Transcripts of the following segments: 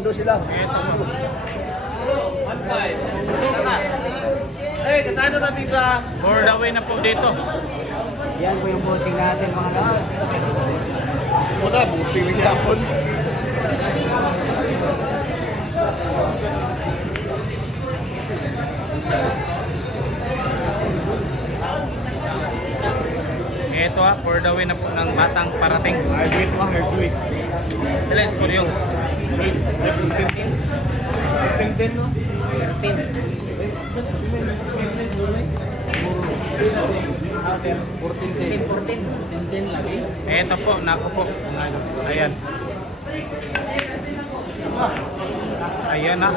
Mundo sila. Ito po. Eh, kasano na pisa? For the win na po dito. Yan po yung bossing natin mga lods. Gusto na, busing lang yapon. Ito for the win na po ng batang parating. Heavyweight mo, heavyweight. Ilan score yung? 10-10, no? 14 lagi. Ito po, naku po. Ayan. Ayan na.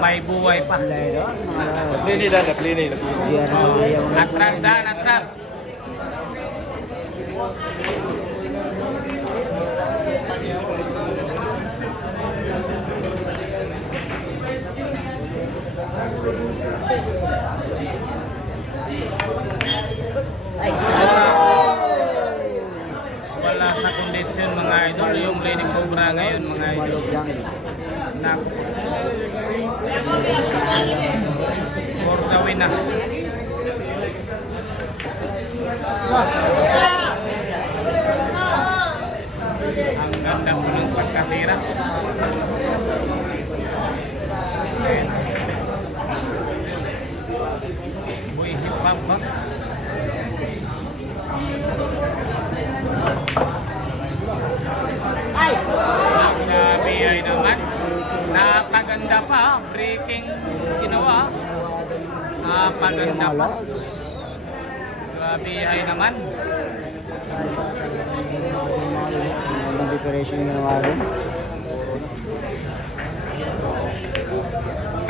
May buhay pa. Lay doon mga lods. Plini na, plini. Yan ang ayaw ng Atras dan, atras. Wala sa kondisyon mga idol. Yung Lady Cobra ngayon mga idol. Balog lang. Naku. For the win na. Ang ganda po ng pagkatira. Uy, hip-hop ba? Grabe ay naman. Napaganda pa. Breaking ginawa. Napaganda Mga pa. lods. Grabe ay naman. Ang decoration yung ginawa rin.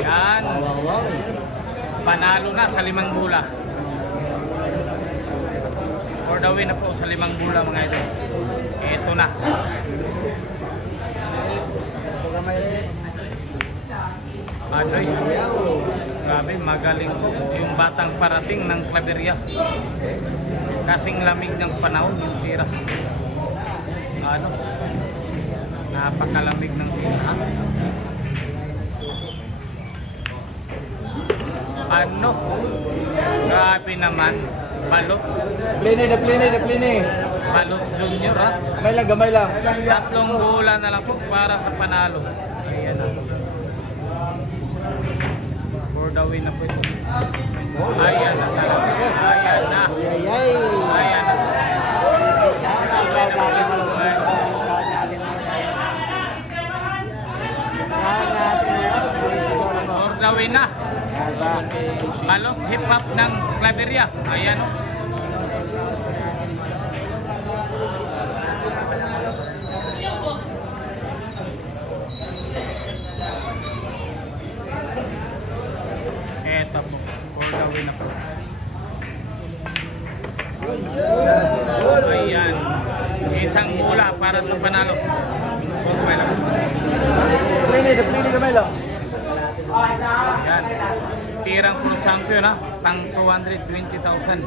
Yan. Wow. Panalo na sa 5 bola. For the win na po sa 5 bola mga ito. Ito na. Anoy. Grabe, magaling yung batang parating ng Claveria. Kasing lamig ng panahon yung tira. Ano? Napakalamig ng tira. Ano? Grabe naman. Balot. Plini. Balot Junior ha. Gamay lang. 3 bola na lang po para sa panalo. Ayan na. For the win na po ito. Ayan na talaga. Ayan na. Yay! Ayan na. For the win na. Balot hip-hop ng Claveria. Ayan o. Eto po. For the win na po. Ayan. Isang bola para sa panalo. Boss, may lang. Plini gamay lang. Ayan. Tirang pro champion ha. Pang 220,000.